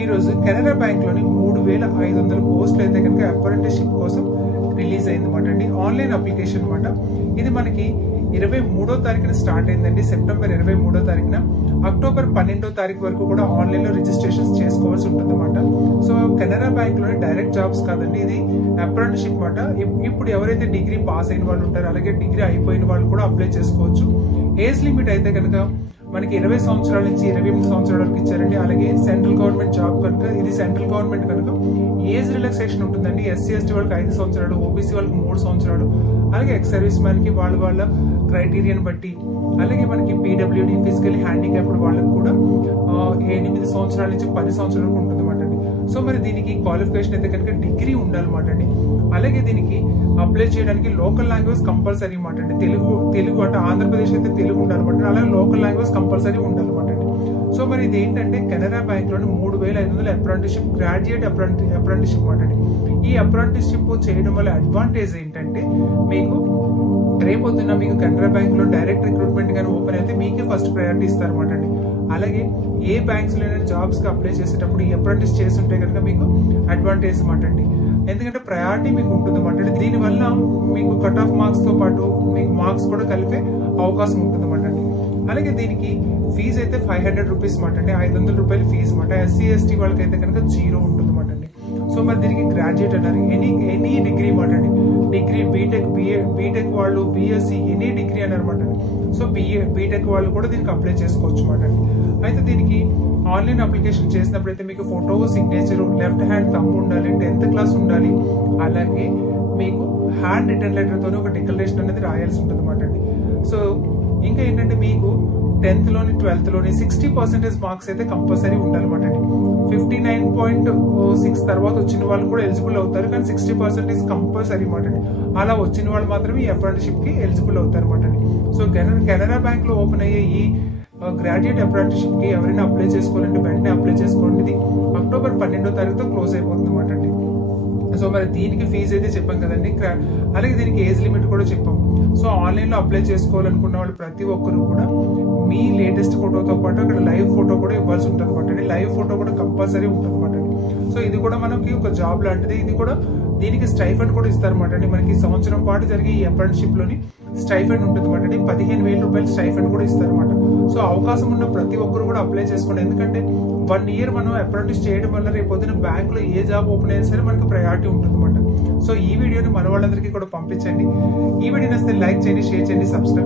ఈ రోజు కెనరా బ్యాంక్ లోని 3500 పోస్టులు అయితే కనుక అప్రెంటిస్షిప్ కోసం రిలీజ్ అయిందన్నమాట అండి. ఆన్లైన్ అప్లికేషన్ అనమాట. ఇది మనకి 23వ తారీఖున స్టార్ట్ అయిందండి. సెప్టెంబర్ 23వ తారీఖున అక్టోబర్ 12వ తారీఖు వరకు కూడా ఆన్లైన్ లో రిజిస్ట్రేషన్ చేసుకోవాల్సి ఉంటుంది అనమాట. సో కెనరా బ్యాంక్ లోని డైరెక్ట్ జాబ్స్ కాదండి, ఇది అప్రెంటిస్షిప్ అనమాట. ఇప్పుడు ఎవరైతే డిగ్రీ పాస్ అయిన వాళ్ళు ఉంటారో అలాగే డిగ్రీ అయిపోయిన వాళ్ళు కూడా అప్లై చేసుకోవచ్చు. ఏజ్ లిమిట్ అయితే కనుక మనకి 20 సంవత్సరాల నుంచి 28 సంవత్సరాల వరకు ఇచ్చారండి. అలాగే సెంట్రల్ గవర్నమెంట్ జాబ్ కనుక ఇది సెంట్రల్ గవర్నమెంట్ కనుక ఏజ్ రిలాక్సేషన్ ఉంటుందండి. ఎస్సీ ఎస్టీ వాళ్ళకి 5 సంవత్సరాలు, ఓబీసీ వాళ్ళకి 3 సంవత్సరాలు, అలాగే ఎక్స్ సర్వీస్ మ్యాన్ కి వాళ్ళ క్రైటీరియాని బట్టి, అలాగే మనకి పీడబ్ల్యూడి ఫిజికల్లీ హ్యాండిక్యాప్డ్ వాళ్ళకి కూడా 8 సంవత్సరాల నుంచి 10 సంవత్సరాల వరకు ఉంటుంది అనమాట అండి. సో మరి దీనికి క్వాలిఫికేషన్ అయితే కనుక డిగ్రీ ఉండాలన్నమాట అండి. అలాగే దీనికి అప్లై చేయడానికి లోకల్ లాంగ్వేజ్ కంపల్సరీ అనమాట అండి. తెలుగు అంటే ఆంధ్రప్రదేశ్ అయితే తెలుగు ఉండాలన్నమాట. అలాగే లోకల్ లాంగ్వేజ్ కంపల్సరీ ఉండాలన్నమాట అండి. సో మరి ఇది ఏంటంటే కెనరా బ్యాంక్ లోని 3500 అప్రెంటిస్షిప్, గ్రాడ్యుయేట్ అప్రెంటిస్షిప్ అనమాట అండి. ఈ అప్రెంటిస్షిప్ చేయడం వల్ల అడ్వాంటేజ్ ఏంటంటే మీకు రేపొద్దున మీకు కెనరా బ్యాంక్ లో డైరెక్ట్ రిక్రూట్మెంట్ కానీ ఓపెన్ అయితే మీకే ఫస్ట్ ప్రయారిటీ ఇస్తారు అనమాట అండి. అలాగే ఏ బ్యాంక్స్ లో జాబ్స్ కి అప్లై చేసేటప్పుడు ఈ అప్రెంటిస్ చేస్తుంటే కనుక మీకు అడ్వాంటేజ్ అనమాట అండి. ఎందుకంటే ప్రయారిటీ మీకు ఉంటుంది అనమాట. దీనివల్ల మీకు కట్ ఆఫ్ మార్క్స్ తో పాటు మీకు మార్క్స్ కూడా కలిపే అవకాశం ఉంటుంది అనమాట అండి. అలాగే దీనికి ఫీజు అయితే 500 రూపీస్ అనమాట అండి. 500 రూపాయలు ఫీజు అనమాట. ఎస్సీ ఎస్టీ వాళ్ళకైతే కనుక 0 ఉంటుంది అనమాట అండి. సో మరి దీనికి గ్రాడ్యుయేట్ అన్నారు, ఎనీ డిగ్రీ అనమాట అండి. డిగ్రీ బీటెక్ వాళ్ళు, బిఎస్సి, ఎనీ డిగ్రీ అన్నారు అనమాట అండి. సో బీటెక్ వాళ్ళు కూడా దీనికి అప్లై చేసుకోవచ్చు అనమాట అండి. అయితే దీనికి ఆన్లైన్ అప్లికేషన్ చేసినప్పుడు అయితే మీకు photo, signature, left hand thumb ఉండాలి, 10th క్లాస్ ఉండాలి, అలాగే మీకు హ్యాండ్ రిటర్న్ లెటర్ తోనే ఒక డిక్లరేషన్ అనేది రాయాల్సి ఉంటుంది అనమాట అండి. సో ఇంకా ఏంటంటే మీకు 10th లోని 12th లోని 60% మార్క్స్ అయితే కంపల్సరీ ఉండాలన్నమాట అండి. 59.6 తర్వాత వచ్చిన వాళ్ళు కూడా ఎలిజిబుల్ అవుతారు, కానీ 60% కంపల్సరీ అనమాట అండి. అలా వచ్చిన వాళ్ళు మాత్రమే ఈ అప్రెంటిస్షిప్ కి ఎలిజిబుల్ అవుతారు అనమాట అండి. సో కెనరా బ్యాంక్ లో ఓపెన్ అయ్యే ఈ గ్రాడ్యుయేట్ అప్రెంటిస్షిప్ కి ఎవరైనా అప్లై చేసుకోవాలంటే వెంటనే అప్లై చేసుకోండి. ఇది అక్టోబర్ 12వ తారీఖుతో క్లోజ్ అయిపోతుంది అనమాట అండి. సో మరి దీనికి ఫీజు అయితే చెప్పాం కదండి. అలాగే దీనికి ఏజ్ లిమిట్ కూడా చెప్పాం. సో ఆన్లైన్ లో అప్లై చేసుకోవాలనుకున్న వాళ్ళు ప్రతి ఒక్కరు కూడా మీ లేటెస్ట్ ఫోటోతో పాటు అక్కడ లైవ్ ఫోటో కూడా ఇవ్వాల్సి ఉంటుంది అనమాట అండి. లైవ్ ఫోటో కూడా కంపల్సరీ ఉంటుంది అనమాట అండి. సో ఇది కూడా మనకి ఒక జాబ్ లాంటిది. ఇది కూడా దీనికి స్టైఫండ్ కూడా ఇస్తారన్నమాట అండి. మనకి సంవత్సరం పాటు జరిగే ఈ అప్రెంటిస్షిప్ లోని స్టైఫండ్ ఉంటుంది అనమాట అండి. 15,000 రూపాయలు స్టైఫండ్ కూడా ఇస్తారన్నమాట. సో అవకాశం ఉన్న ప్రతి ఒక్కరు కూడా అప్లై చేసుకోండి. ఎందుకంటే 1 year మనం అప్రెంటిస్ చేయడం వల్ల రేపు పొద్దున బ్యాంక్ లో ఏ జాబ్ ఓపెన్ అయినా సరే మనకు ప్రయారిటీ ఉంటుంది అనమాట. సో ఈ వీడియోని మన వాళ్ళందరికీ కూడా పంపించండి. ఈ వీడియో నచ్చితే లైక్ చేయండి, షేర్ చేయండి, సబ్స్క్రైబ్